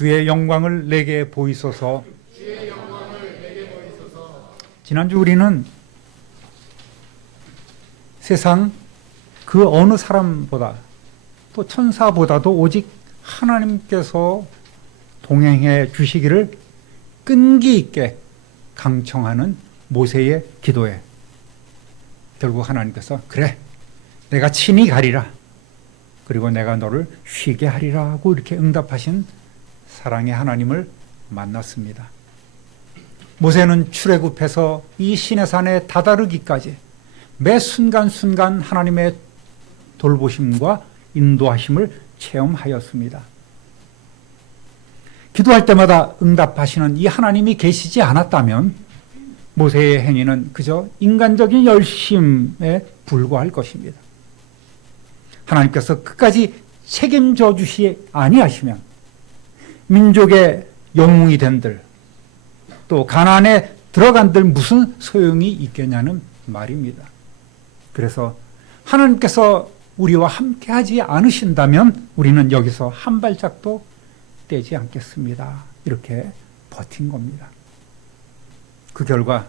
주의 영광을 내게 보이소서. 지난주 우리는 세상 그 어느 사람보다 또 천사보다도 오직 하나님께서 동행해 주시기를 끈기 있게 강청하는 모세의 기도에 결국 하나님께서 그래 내가 친히 가리라 그리고 내가 너를 쉬게 하리라 하고 이렇게 응답하신 사랑의 하나님을 만났습니다. 모세는 출애굽해서 이 시내산에 다다르기까지 매 순간순간 하나님의 돌보심과 인도하심을 체험하였습니다. 기도할 때마다 응답하시는 이 하나님이 계시지 않았다면 모세의 행위는 그저 인간적인 열심에 불과할 것입니다. 하나님께서 끝까지 책임져 주시 아니하시면 민족의 영웅이 된들 또 가나안에 들어간들 무슨 소용이 있겠냐는 말입니다. 그래서 하나님께서 우리와 함께하지 않으신다면 우리는 여기서 한 발짝도 떼지 않겠습니다. 이렇게 버틴 겁니다. 그 결과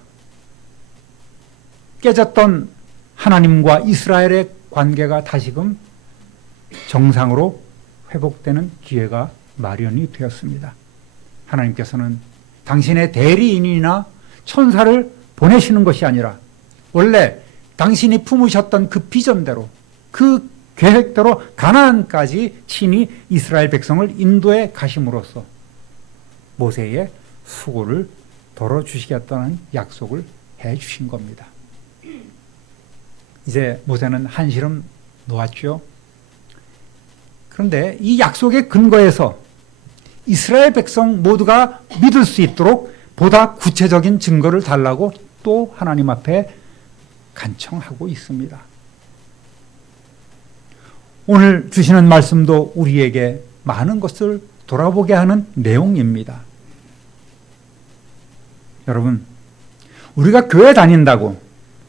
깨졌던 하나님과 이스라엘의 관계가 다시금 정상으로 회복되는 기회가 마련이 되었습니다. 하나님께서는 당신의 대리인이나 천사를 보내시는 것이 아니라 원래 당신이 품으셨던 그 비전대로 그 계획대로 가나안까지 친히 이스라엘 백성을 인도해 가심으로써 모세의 수고를 덜어주시겠다는 약속을 해 주신 겁니다. 이제 모세는 한시름 놓았죠. 그런데 이 약속의 근거에서 이스라엘 백성 모두가 믿을 수 있도록 보다 구체적인 증거를 달라고 또 하나님 앞에 간청하고 있습니다. 오늘 주시는 말씀도 우리에게 많은 것을 돌아보게 하는 내용입니다. 여러분, 우리가 교회 다닌다고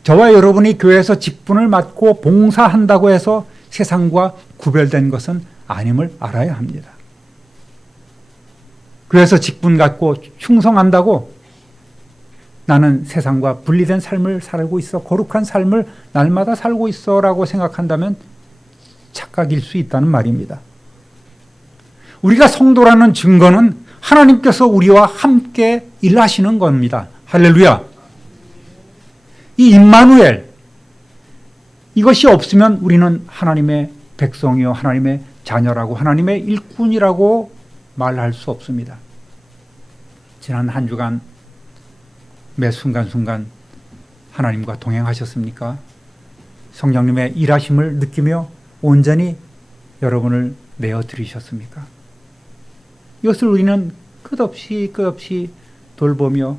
저와 여러분이 교회에서 직분을 맡고 봉사한다고 해서 세상과 구별된 것은 아님을 알아야 합니다. 교회에서 직분 갖고 충성한다고 나는 세상과 분리된 삶을 살고 있어 거룩한 삶을 날마다 살고 있어 라고 생각한다면 착각일 수 있다는 말입니다. 우리가 성도라는 증거는 하나님께서 우리와 함께 일하시는 겁니다. 할렐루야. 이 임마누엘 이것이 없으면 우리는 하나님의 백성이요 하나님의 자녀라고 하나님의 일꾼이라고 말할 수 없습니다. 지난 한 주간 매 순간순간 하나님과 동행하셨습니까? 성령님의 일하심을 느끼며 온전히 여러분을 내어드리셨습니까? 이것을 우리는 끝없이 돌보며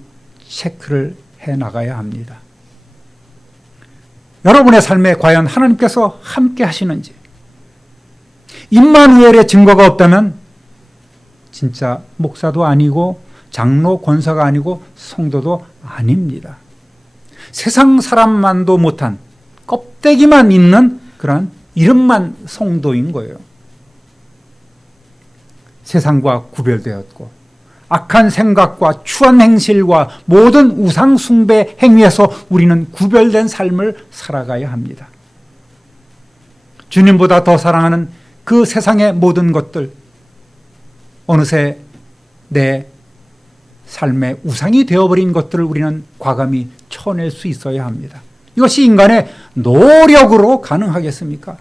체크를 해나가야 합니다. 여러분의 삶에 과연 하나님께서 함께 하시는지 임마누엘의 증거가 없다면 진짜 목사도 아니고 장로 권사가 아니고 성도도 아닙니다. 세상 사람만도 못한 껍데기만 있는 그런 이름만 성도인 거예요. 세상과 구별되었고 악한 생각과 추한 행실과 모든 우상 숭배 행위에서 우리는 구별된 삶을 살아가야 합니다. 주님보다 더 사랑하는 그 세상의 모든 것들 어느새 내 삶의 우상이 되어버린 것들을 우리는 과감히 쳐낼 수 있어야 합니다. 이것이 인간의 노력으로 가능하겠습니까?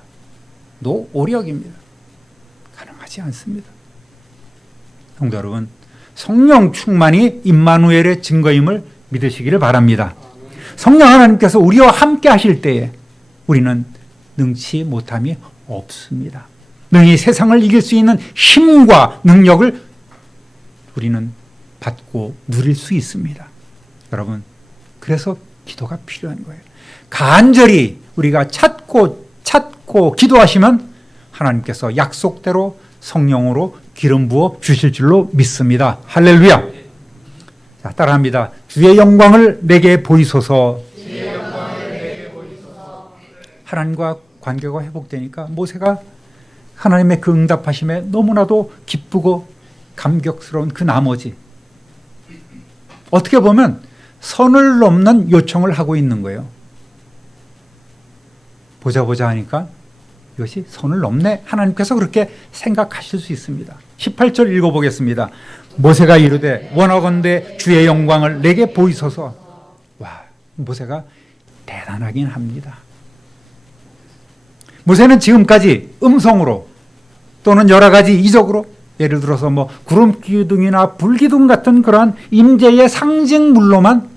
노력입니다. 가능하지 않습니다. 성도 여러분, 성령 충만이 임마누엘의 증거임을 믿으시기를 바랍니다. 성령 하나님께서 우리와 함께 하실 때에 우리는 능치 못함이 없습니다. 능히 세상을 이길 수 있는 힘과 능력을 우리는 받고 누릴 수 있습니다. 여러분, 그래서 기도가 필요한 거예요. 간절히 우리가 찾고 기도하시면 하나님께서 약속대로 성령으로 기름 부어 주실 줄로 믿습니다. 할렐루야. 자, 따라합니다. 주의 영광을 내게 보이소서. 하나님과 관계가 회복되니까 모세가 하나님의 그 응답하심에 너무나도 기쁘고 감격스러운 그 나머지 어떻게 보면 선을 넘는 요청을 하고 있는 거예요. 보자 하니까 이것이 선을 넘네. 하나님께서 그렇게 생각하실 수 있습니다. 18절 읽어보겠습니다. 모세가 이르되 원하건대 주의 영광을 내게 보이소서. 와, 모세가 대단하긴 합니다. 모세는 지금까지 음성으로 또는 여러 가지 이적으로, 예를 들어서 뭐 구름 기둥이나 불기둥 같은 그러한 임재의 상징물로만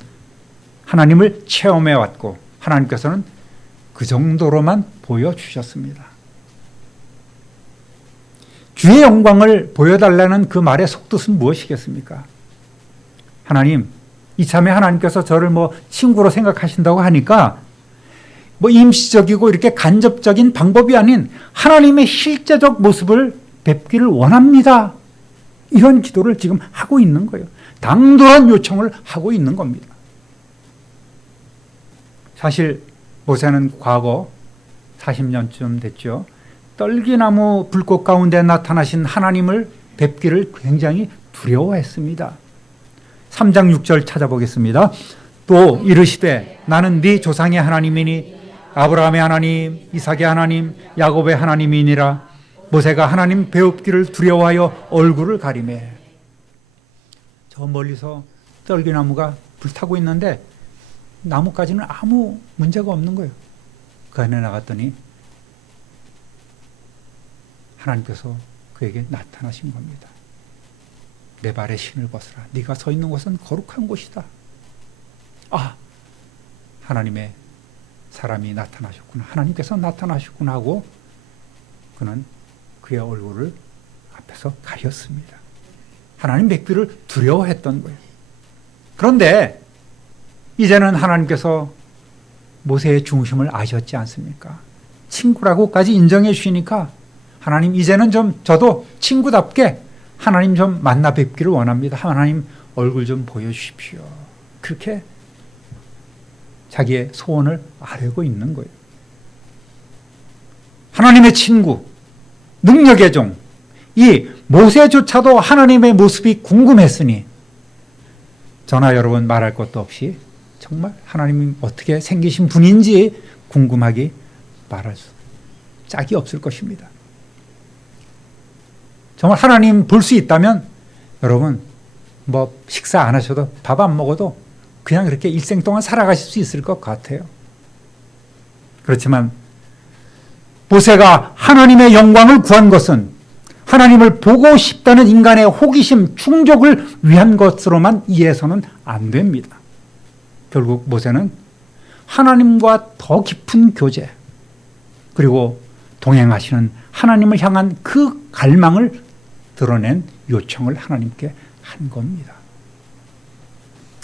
하나님을 체험해 왔고, 하나님께서는 그 정도로만 보여주셨습니다. 주의 영광을 보여달라는 그 말의 속뜻은 무엇이겠습니까? 하나님, 이참에 하나님께서 저를 뭐 친구로 생각하신다고 하니까 뭐 임시적이고 이렇게 간접적인 방법이 아닌 하나님의 실제적 모습을 뵙기를 원합니다. 이런 기도를 지금 하고 있는 거예요. 당돌한 요청을 하고 있는 겁니다. 사실 모세는 과거 40년쯤 됐죠. 떨기나무 불꽃 가운데 나타나신 하나님을 뵙기를 굉장히 두려워했습니다. 3장 6절 찾아보겠습니다. 또 이르시되 나는 네 조상의 하나님이니 아브라함의 하나님, 이삭의 하나님, 야곱의 하나님이니라. 모세가 하나님 뵙기를 두려워하여 얼굴을 가리매. 저 멀리서 떨기나무가 불타고 있는데 나무까지는 아무 문제가 없는 거예요. 그 안에 나갔더니 하나님께서 그에게 나타나신 겁니다. 내 발에 신을 벗으라. 네가 서 있는 곳은 거룩한 곳이다. 아, 하나님의 사람이 나타나셨구나. 하나님께서 나타나셨구나 하고 그는 그의 얼굴을 앞에서 가렸습니다. 하나님 뵙기를 두려워했던 거예요. 그런데 이제는 하나님께서 모세의 중심을 아셨지 않습니까? 친구라고까지 인정해 주시니까 하나님, 이제는 좀 저도 친구답게 하나님 좀 만나 뵙기를 원합니다. 하나님 얼굴 좀 보여주십시오. 그렇게 자기의 소원을 아뢰고 있는 거예요. 하나님의 친구, 능력의 종, 이 모세조차도 하나님의 모습이 궁금했으니 저나 여러분 말할 것도 없이 정말 하나님이 어떻게 생기신 분인지 궁금하기 말할 수 짝이 없을 것입니다. 정말 하나님 볼 수 있다면 여러분 뭐 식사 안 하셔도 밥 안 먹어도 그냥 그렇게 일생 동안 살아가실 수 있을 것 같아요. 그렇지만 모세가 하나님의 영광을 구한 것은 하나님을 보고 싶다는 인간의 호기심, 충족을 위한 것으로만 이해해서는 안 됩니다. 결국 모세는 하나님과 더 깊은 교제, 그리고 동행하시는 하나님을 향한 그 갈망을 드러낸 요청을 하나님께 한 겁니다.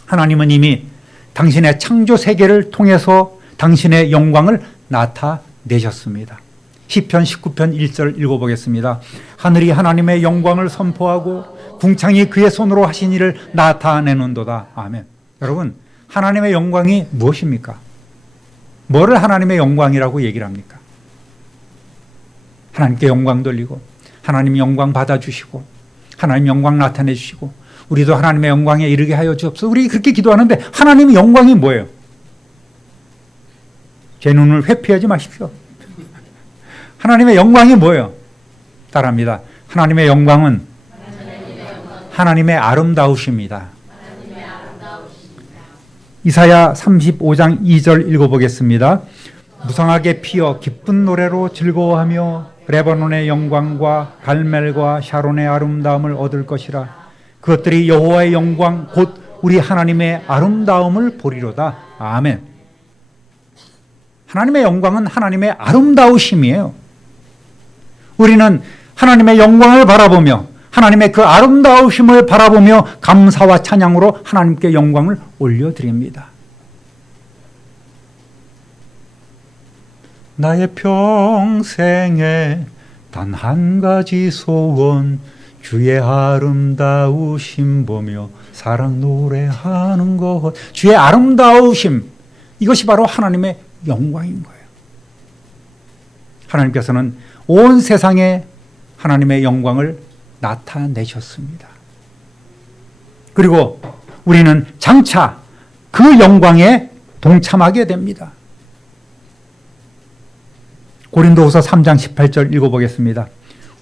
하나님은 이미 당신의 창조 세계를 통해서 당신의 영광을 나타내셨습니다. 시편 19편 1절 읽어보겠습니다. 하늘이 하나님의 영광을 선포하고 궁창이 그의 손으로 하신 일을 나타내는도다. 아멘. 여러분, 하나님의 영광이 무엇입니까? 뭐를 하나님의 영광이라고 얘기를 합니까? 하나님께 영광 돌리고 하나님 영광 받아주시고 하나님 영광 나타내 주시고 우리도 하나님의 영광에 이르게 하여 주옵소서. 우리 그렇게 기도하는데 하나님의 영광이 뭐예요? 제 눈을 회피하지 마십시오. 하나님의 영광이 뭐예요? 따라합니다. 하나님의 영광은 하나님의 아름다우십니다. 이사야 35장 2절 읽어보겠습니다. 무성하게 피어 기쁜 노래로 즐거워하며 레바논의 영광과 갈멜과 샤론의 아름다움을 얻을 것이라. 그것들이 여호와의 영광 곧 우리 하나님의 아름다움을 보리로다. 아멘. 하나님의 영광은 하나님의 아름다우심이에요. 우리는 하나님의 영광을 바라보며 하나님의 그 아름다우심을 바라보며 감사와 찬양으로 하나님께 영광을 올려드립니다. 나의 평생에 단 한 가지 소원, 주의 아름다우심 보며 사랑 노래하는 것. 주의 아름다우심, 이것이 바로 하나님의 영광인 거예요. 하나님께서는 온 세상에 하나님의 영광을 나타내셨습니다. 그리고 우리는 장차 그 영광에 동참하게 됩니다. 고린도후서 3장 18절 읽어보겠습니다.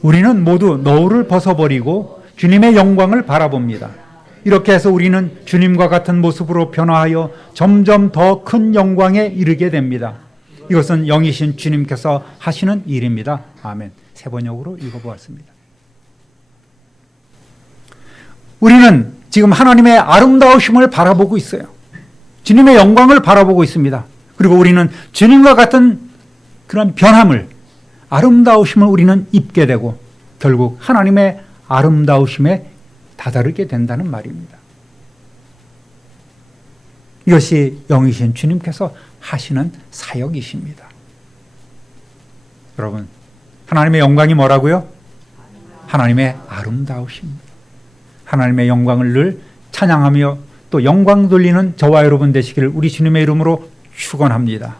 우리는 모두 너울을 벗어버리고 주님의 영광을 바라봅니다. 이렇게 해서 우리는 주님과 같은 모습으로 변화하여 점점 더 큰 영광에 이르게 됩니다. 이것은 영이신 주님께서 하시는 일입니다. 아멘. 세 번역으로 읽어보았습니다. 우리는 지금 하나님의 아름다우심을 바라보고 있어요. 주님의 영광을 바라보고 있습니다. 그리고 우리는 주님과 같은 그런 변함을, 아름다우심을 우리는 입게 되고 결국 하나님의 아름다우심에 다다르게 된다는 말입니다. 이것이 영이신 주님께서 하시는 사역이십니다. 여러분, 하나님의 영광이 뭐라고요? 하나님의 아름다우십니다. 하나님의 영광을 늘 찬양하며 또 영광 돌리는 저와 여러분 되시기를 우리 주님의 이름으로 축원합니다.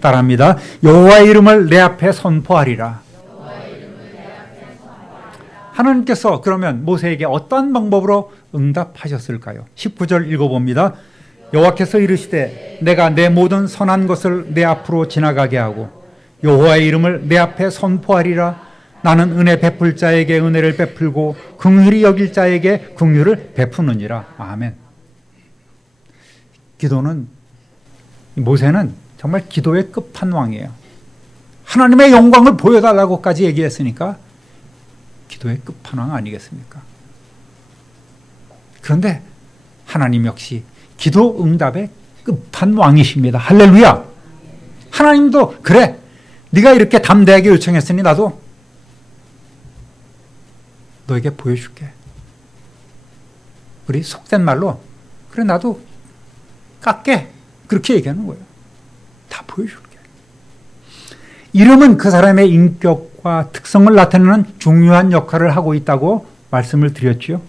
따라합니다. 여호와의 이름을 내 앞에 선포하리라. 하나님께서 그러면 모세에게 어떤 방법으로 응답하셨을까요? 19절 읽어봅니다. 여호와께서 이르시되 내가 내 모든 선한 것을 내 앞으로 지나가게 하고 여호와의 이름을 내 앞에 선포하리라. 나는 은혜 베풀 자에게 은혜를 베풀고 긍휼히 여길 자에게 긍휼을 베푸느니라. 아멘. 모세는 정말 기도의 끝판왕이에요. 하나님의 영광을 보여달라고까지 얘기했으니까 기도의 끝판왕 아니겠습니까? 그런데 하나님 역시 기도 응답의 끝판왕이십니다. 할렐루야. 하나님도 그래, 네가 이렇게 담대하게 요청했으니 나도 너에게 보여줄게. 우리 속된 말로 그래 나도 깎게, 그렇게 얘기하는 거예요. 다 보여줄게. 이름은 그 사람의 인격과 특성을 나타내는 중요한 역할을 하고 있다고 말씀을 드렸죠.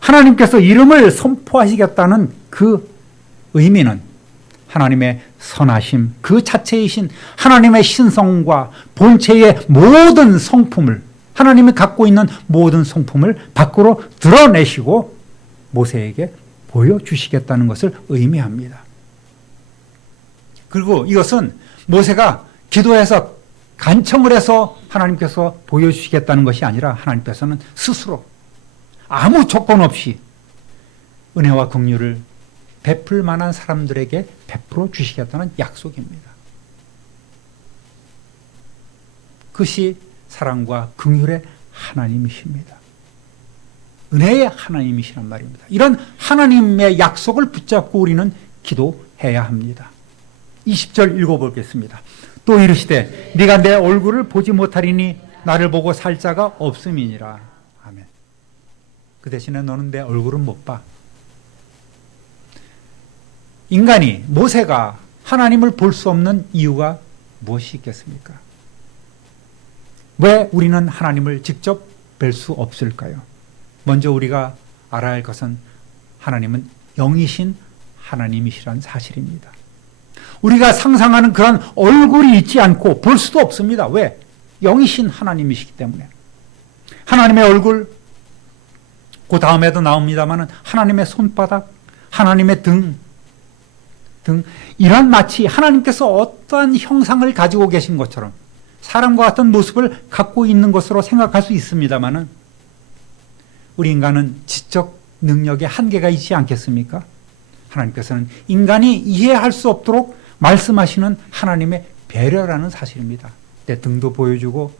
하나님께서 이름을 선포하시겠다는 그 의미는 하나님의 선하심 그 자체이신 하나님의 신성과 본체의 모든 성품을, 하나님이 갖고 있는 모든 성품을 밖으로 드러내시고 모세에게 보여주시겠다는 것을 의미합니다. 그리고 이것은 모세가 기도해서 간청을 해서 하나님께서 보여주시겠다는 것이 아니라 하나님께서는 스스로 아무 조건 없이 은혜와 긍휼을 베풀 만한 사람들에게 베풀어 주시겠다는 약속입니다. 그것이 사랑과 긍휼의 하나님이십니다. 은혜의 하나님이시란 말입니다. 이런 하나님의 약속을 붙잡고 우리는 기도해야 합니다. 20절 읽어보겠습니다. 또 이르시되 네가 내 얼굴을 보지 못하리니 나를 보고 살 자가 없음이니라. 아멘. 그 대신에 너는 내 얼굴은 못 봐. 인간이, 모세가 하나님을 볼 수 없는 이유가 무엇이 있겠습니까? 왜 우리는 하나님을 직접 뵐 수 없을까요? 먼저 우리가 알아야 할 것은 하나님은 영이신 하나님이시라는 사실입니다. 우리가 상상하는 그런 얼굴이 있지 않고 볼 수도 없습니다. 왜? 영이신 하나님이시기 때문에. 하나님의 얼굴, 그 다음에도 나옵니다만 하나님의 손바닥, 하나님의 등, 이런 마치 하나님께서 어떠한 형상을 가지고 계신 것처럼 사람과 같은 모습을 갖고 있는 것으로 생각할 수 있습니다만 우리 인간은 지적 능력에 한계가 있지 않겠습니까? 하나님께서는 인간이 이해할 수 없도록 말씀하시는 하나님의 배려라는 사실입니다. 내 등도 보여주고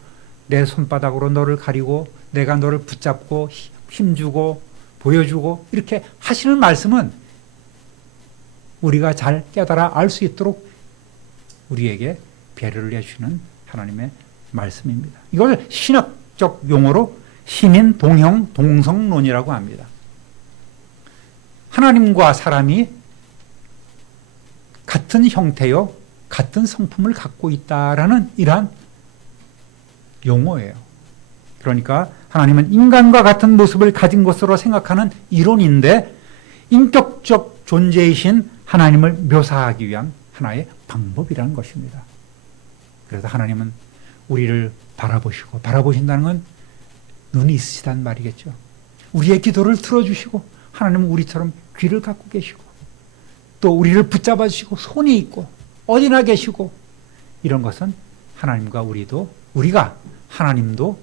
내 손바닥으로 너를 가리고 내가 너를 붙잡고 힘주고 보여주고 이렇게 하시는 말씀은 우리가 잘 깨달아 알 수 있도록 우리에게 배려를 해주시는 하나님의 말씀입니다. 이걸 신학적 용어로 신인 동형 동성론이라고 합니다. 하나님과 사람이 같은 형태요, 같은 성품을 갖고 있다라는 이러한 용어예요. 그러니까 하나님은 인간과 같은 모습을 가진 것으로 생각하는 이론인데 인격적 존재이신 하나님을 묘사하기 위한 하나의 방법이라는 것입니다. 그래서 하나님은 우리를 바라보시고, 바라보신다는 건 눈이 있으시단 말이겠죠. 우리의 기도를 들어주시고 하나님은 우리처럼 귀를 갖고 계시고 또 우리를 붙잡아 주시고 손이 있고 어디나 계시고 이런 것은 하나님과 우리가 하나님도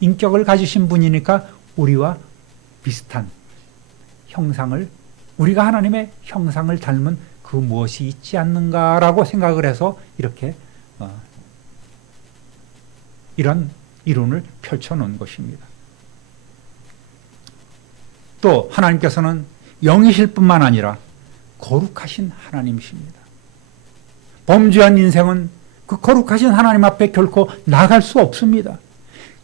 인격을 가지신 분이니까 우리와 비슷한 형상을 우리가 하나님의 형상을 닮은 그 무엇이 있지 않는가라고 생각을 해서 이렇게 이런 이론을 펼쳐놓은 것입니다. 또 하나님께서는 영이실 뿐만 아니라 거룩하신 하나님이십니다. 범죄한 인생은 그 거룩하신 하나님 앞에 결코 나갈 수 없습니다.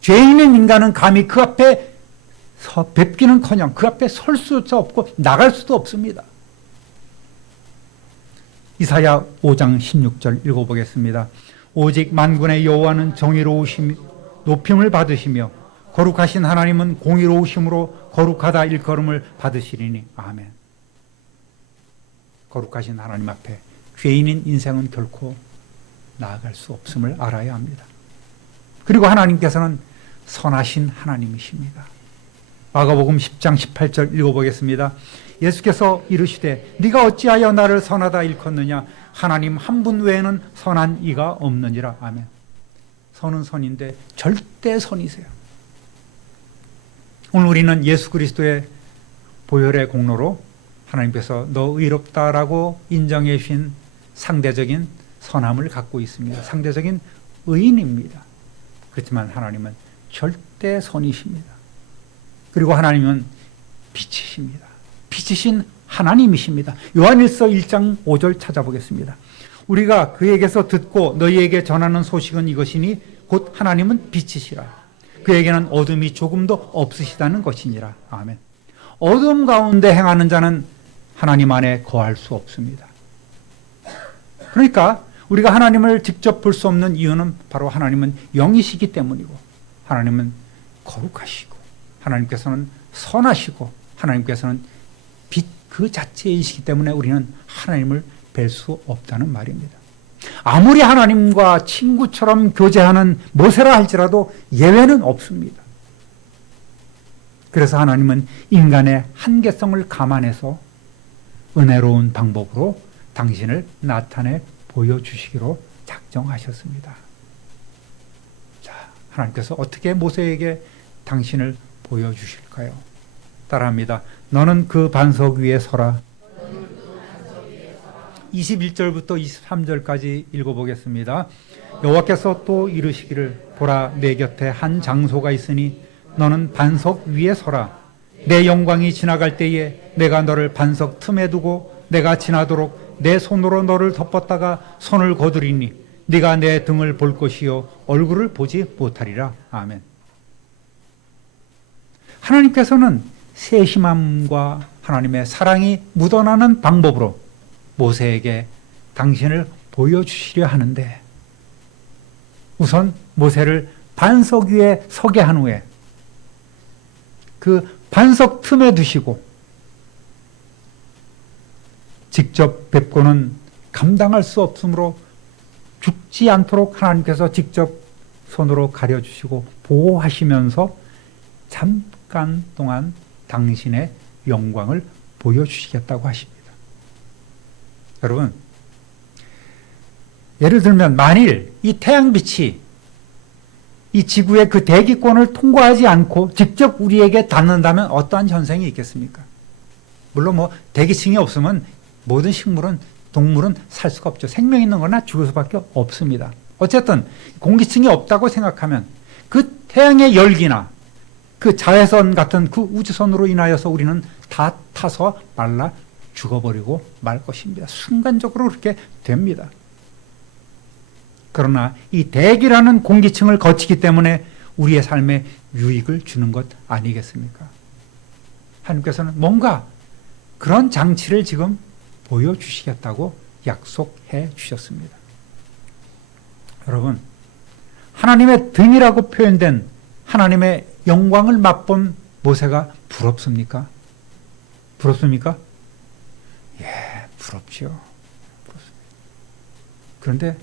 죄 있는 인간은 감히 그 앞에 뵙기는커녕 그 앞에 설 수도 없고 나갈 수도 없습니다. 이사야 5장 16절 읽어보겠습니다. 오직 만군의 여호와는 정의로우심 높임을 받으시며 거룩하신 하나님은 공의로우심으로 거룩하다 일컬음을 받으시리니 아멘. 거룩하신 하나님 앞에 죄인인 인생은 결코 나아갈 수 없음을 알아야 합니다. 그리고 하나님께서는 선하신 하나님이십니다. 마가복음 10장 18절 읽어보겠습니다. 예수께서 이르시되 네가 어찌하여 나를 선하다 일컫느냐 하나님 한 분 외에는 선한 이가 없느니라. 아멘. 선은 선인데 절대 선이세요. 오늘 우리는 예수 그리스도의 보혈의 공로로 하나님께서 너 의롭다라고 인정해 주신 상대적인 선함을 갖고 있습니다. 상대적인 의인입니다. 그렇지만 하나님은 절대 선이십니다. 그리고 하나님은 빛이십니다. 빛이신 하나님이십니다. 요한일서 1장 5절 찾아보겠습니다. 우리가 그에게서 듣고 너희에게 전하는 소식은 이것이니 곧 하나님은 빛이시라. 그에게는 어둠이 조금도 없으시다는 것이니라. 아멘. 어둠 가운데 행하는 자는 하나님 안에 거할 수 없습니다. 그러니까 우리가 하나님을 직접 볼 수 없는 이유는 바로 하나님은 영이시기 때문이고 하나님은 거룩하시고 하나님께서는 선하시고 하나님께서는 빛 그 자체이시기 때문에 우리는 하나님을 뵐 수 없다는 말입니다. 아무리 하나님과 친구처럼 교제하는 모세라 할지라도 예외는 없습니다. 그래서 하나님은 인간의 한계성을 감안해서 은혜로운 방법으로 당신을 나타내 보여주시기로 작정하셨습니다. 자, 하나님께서 어떻게 모세에게 당신을 보여주실까요? 따라합니다. 너는 그 반석 위에 서라. 21절부터 23절까지 읽어보겠습니다. 여호와께서 또 이르시기를 보라 내 곁에 한 장소가 있으니 너는 반석 위에 서라. 내 영광이 지나갈 때에 내가 너를 반석 틈에 두고 내가 지나도록 내 손으로 너를 덮었다가 손을 거두리니 네가 내 등을 볼 것이요 얼굴을 보지 못하리라. 아멘. 하나님께서는 세심함과 하나님의 사랑이 묻어나는 방법으로 모세에게 당신을 보여주시려 하는데 우선 모세를 반석 위에 서게 한 후에 그 반석 틈에 두시고 직접 뵙고는 감당할 수 없으므로 죽지 않도록 하나님께서 직접 손으로 가려주시고 보호하시면서 잠깐 동안 당신의 영광을 보여주시겠다고 하십니다. 여러분, 예를 들면 만일 이 태양빛이 이 지구의 그 대기권을 통과하지 않고 직접 우리에게 닿는다면 어떠한 현상이 있겠습니까? 물론 뭐 대기층이 없으면 모든 식물은 동물은 살 수가 없죠. 생명 있는 거나 죽을 수밖에 없습니다. 어쨌든 공기층이 없다고 생각하면 그 태양의 열기나 그 자외선 같은 그 우주선으로 인하여서 우리는 다 타서 말라 죽어버리고 말 것입니다. 순간적으로 그렇게 됩니다. 그러나 이 대기라는 공기층을 거치기 때문에 우리의 삶에 유익을 주는 것 아니겠습니까? 하나님께서는 뭔가 그런 장치를 지금 보여주시겠다고 약속해 주셨습니다. 여러분, 하나님의 등이라고 표현된 하나님의 영광을 맛본 모세가 부럽습니까? 부럽습니까? 예, 부럽죠. 부럽습니다. 그런데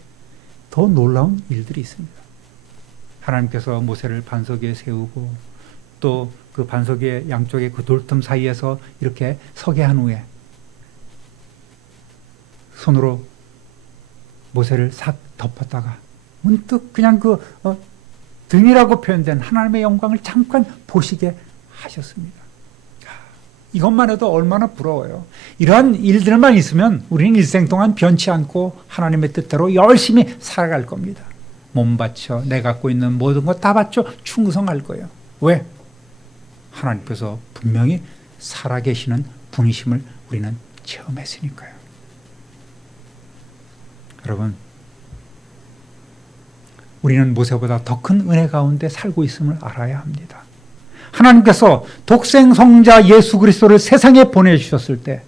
더 놀라운 일들이 있습니다. 하나님께서 모세를 반석 위에 세우고 또 그 반석의 양쪽에 그 돌틈 사이에서 이렇게 서게 한 후에 손으로 모세를 싹 덮었다가 문득 그냥 등이라고 표현된 하나님의 영광을 잠깐 보시게 하셨습니다. 이것만 해도 얼마나 부러워요. 이러한 일들만 있으면 우리는 일생 동안 변치 않고 하나님의 뜻대로 열심히 살아갈 겁니다. 몸 바쳐 내 갖고 있는 모든 것 다 바쳐 충성할 거예요. 왜? 하나님께서 분명히 살아계시는 분이심을 우리는 체험했으니까요. 여러분, 우리는 모세보다 더 큰 은혜 가운데 살고 있음을 알아야 합니다. 하나님께서 독생 성자 예수 그리스도를 세상에 보내주셨을 때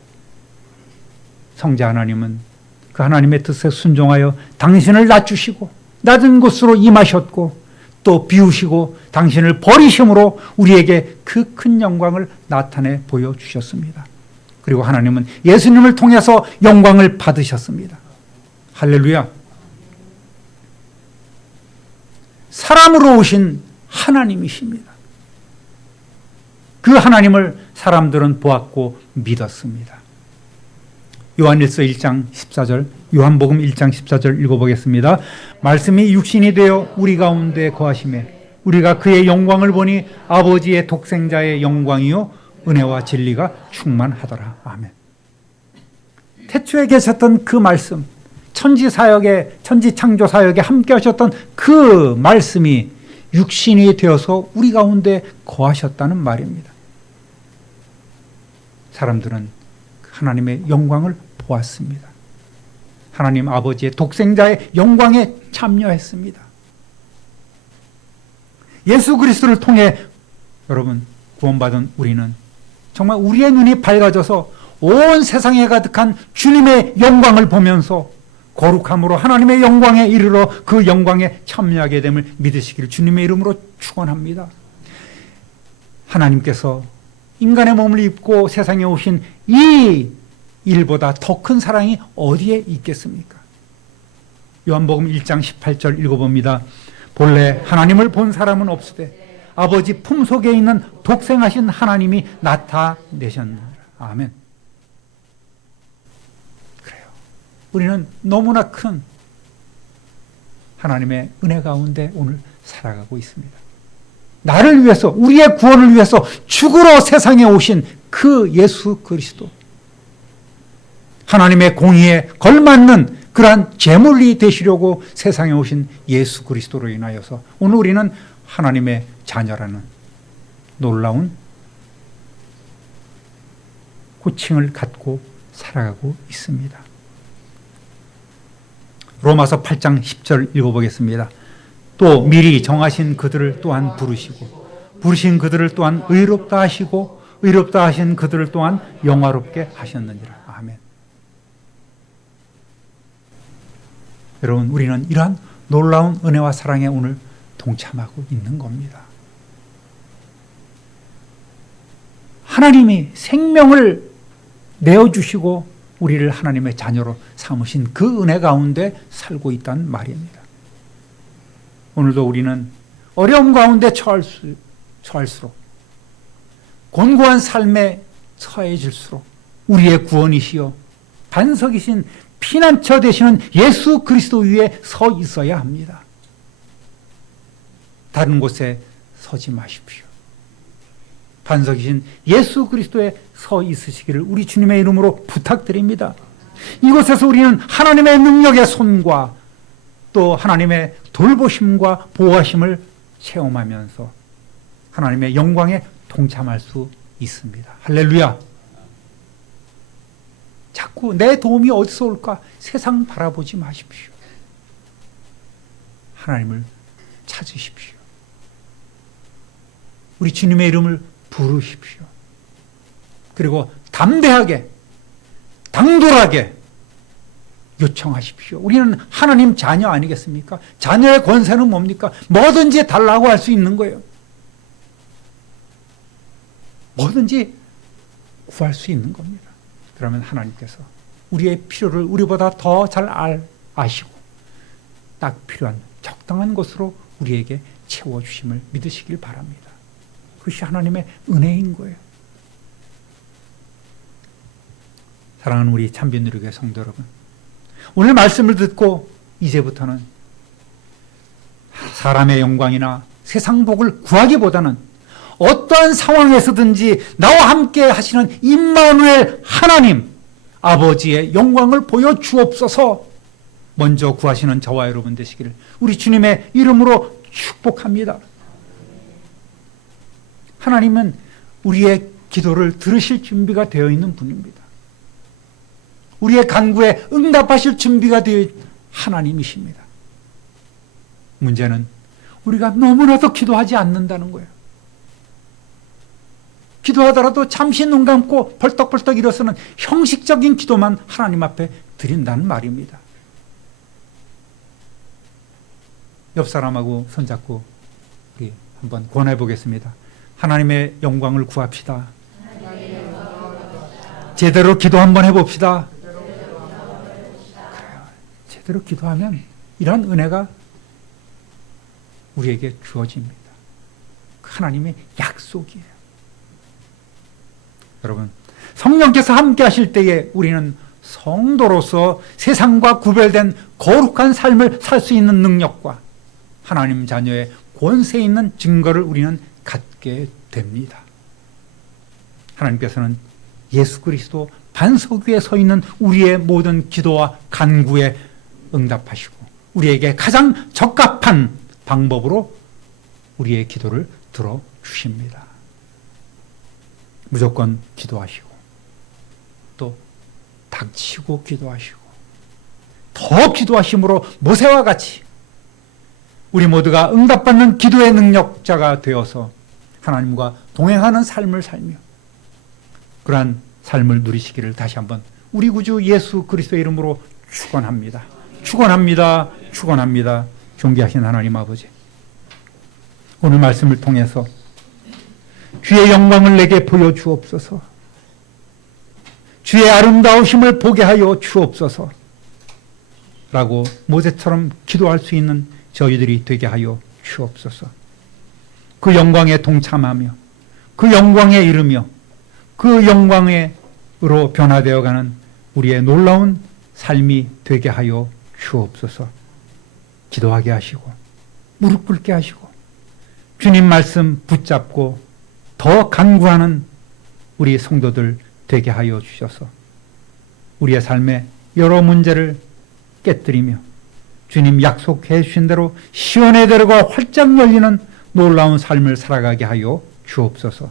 성자 하나님은 그 하나님의 뜻에 순종하여 당신을 낮추시고 낮은 곳으로 임하셨고 또 비우시고 당신을 버리심으로 우리에게 그 큰 영광을 나타내 보여주셨습니다. 그리고 하나님은 예수님을 통해서 영광을 받으셨습니다. 할렐루야. 사람으로 오신 하나님이십니다. 그 하나님을 사람들은 보았고 믿었습니다. 요한일서 1장 14절, 요한복음 1장 14절 읽어보겠습니다. 말씀이 육신이 되어 우리 가운데 거하심에 우리가 그의 영광을 보니 아버지의 독생자의 영광이요 은혜와 진리가 충만하더라. 아멘. 태초에 계셨던 그 말씀, 천지 창조 사역에 함께 하셨던 그 말씀이 육신이 되어서 우리 가운데 거하셨다는 말입니다. 사람들은 하나님의 영광을 보았습니다. 하나님 아버지의 독생자의 영광에 참여했습니다. 예수 그리스도를 통해 여러분 구원받은 우리는 정말 우리의 눈이 밝아져서 온 세상에 가득한 주님의 영광을 보면서 거룩함으로 하나님의 영광에 이르러 그 영광에 참여하게 됨을 믿으시기를 주님의 이름으로 축원합니다. 하나님께서 인간의 몸을 입고 세상에 오신 이 일보다 더 큰 사랑이 어디에 있겠습니까? 요한복음 1장 18절 읽어봅니다. 본래 하나님을 본 사람은 없으되 아버지 품속에 있는 독생하신 하나님이 나타내셨느니라. 아멘. 그래요. 우리는 너무나 큰 하나님의 은혜 가운데 오늘 살아가고 있습니다. 나를 위해서, 우리의 구원을 위해서 죽으러 세상에 오신 그 예수 그리스도, 하나님의 공의에 걸맞는 그러한 제물이 되시려고 세상에 오신 예수 그리스도로 인하여서 오늘 우리는 하나님의 자녀라는 놀라운 호칭을 갖고 살아가고 있습니다. 로마서 8장 10절 읽어보겠습니다. 또 미리 정하신 그들을 또한 부르시고 부르신 그들을 또한 의롭다 하시고 의롭다 하신 그들을 또한 영화롭게 하셨느니라. 아멘. 여러분, 우리는 이러한 놀라운 은혜와 사랑에 오늘 동참하고 있는 겁니다. 하나님이 생명을 내어주시고 우리를 하나님의 자녀로 삼으신 그 은혜 가운데 살고 있다는 말입니다. 오늘도 우리는 어려움 가운데 처할수록 곤고한 삶에 처해질수록 우리의 구원이시여 반석이신 피난처 되시는 예수 그리스도 위에 서 있어야 합니다. 다른 곳에 서지 마십시오. 반석이신 예수 그리스도에 서 있으시기를 우리 주님의 이름으로 부탁드립니다. 이곳에서 우리는 하나님의 능력의 손과 또 하나님의 돌보심과 보호하심을 체험하면서 하나님의 영광에 동참할 수 있습니다. 할렐루야. 자꾸 내 도움이 어디서 올까 세상 바라보지 마십시오. 하나님을 찾으십시오. 우리 주님의 이름을 부르십시오. 그리고 담대하게 당돌하게 요청하십시오. 우리는 하나님 자녀 아니겠습니까? 자녀의 권세는 뭡니까? 뭐든지 달라고 할 수 있는 거예요. 뭐든지 구할 수 있는 겁니다. 그러면 하나님께서 우리의 필요를 우리보다 더 잘 아시고 딱 필요한 적당한 것으로 우리에게 채워주심을 믿으시길 바랍니다. 그것이 하나님의 은혜인 거예요. 사랑하는 우리 참빈누리교회 성도 여러분, 오늘 말씀을 듣고 이제부터는 사람의 영광이나 세상 복을 구하기보다는 어떠한 상황에서든지 나와 함께 하시는 임마누엘 하나님 아버지의 영광을 보여주옵소서 먼저 구하시는 저와 여러분 되시기를 우리 주님의 이름으로 축복합니다. 하나님은 우리의 기도를 들으실 준비가 되어 있는 분입니다. 우리의 간구에 응답하실 준비가 되어 있는 하나님이십니다. 문제는 우리가 너무나도 기도하지 않는다는 거예요. 기도하더라도 잠시 눈 감고 벌떡벌떡 일어서는 형식적인 기도만 하나님 앞에 드린다는 말입니다. 옆 사람하고 손잡고 우리 한번 권해 보겠습니다. 하나님의 영광을 구합시다. 제대로 기도 한번 해봅시다. 제대로 기도하면 이런 은혜가 우리에게 주어집니다. 하나님의 약속이에요. 여러분, 성령께서 함께 하실 때에 우리는 성도로서 세상과 구별된 거룩한 삶을 살 수 있는 능력과 하나님 자녀의 권세 있는 증거를 우리는 갖게 됩니다. 하나님께서는 예수 그리스도 반석 위에 서 있는 우리의 모든 기도와 간구에 응답하시고 우리에게 가장 적합한 방법으로 우리의 기도를 들어주십니다. 무조건 기도하시고 또 닥치고 기도하시고 더 기도하심으로 모세와 같이 우리 모두가 응답받는 기도의 능력자가 되어서 하나님과 동행하는 삶을 살며 그러한 삶을 누리시기를 다시 한번 우리 구주 예수 그리스도의 이름으로 축원합니다. 축원합니다. 축원합니다. 존귀하신 하나님 아버지, 오늘 말씀을 통해서 주의 영광을 내게 보여주옵소서. 주의 아름다우심을 보게 하여 주옵소서 라고 모세처럼 기도할 수 있는 저희들이 되게 하여 주옵소서. 그 영광에 동참하며 그 영광에 이르며 그 영광으로 변화되어가는 우리의 놀라운 삶이 되게 하여 주옵소서. 기도하게 하시고 무릎 꿇게 하시고 주님 말씀 붙잡고 더 간구하는 우리 성도들 되게 하여 주셔서 우리의 삶의 여러 문제를 깨뜨리며 주님 약속해 주신 대로 시온의 대로가 활짝 열리는 놀라운 삶을 살아가게 하여 주옵소서.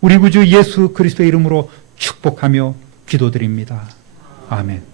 우리 구주 예수 그리스도의 이름으로 축복하며 기도드립니다. 아멘.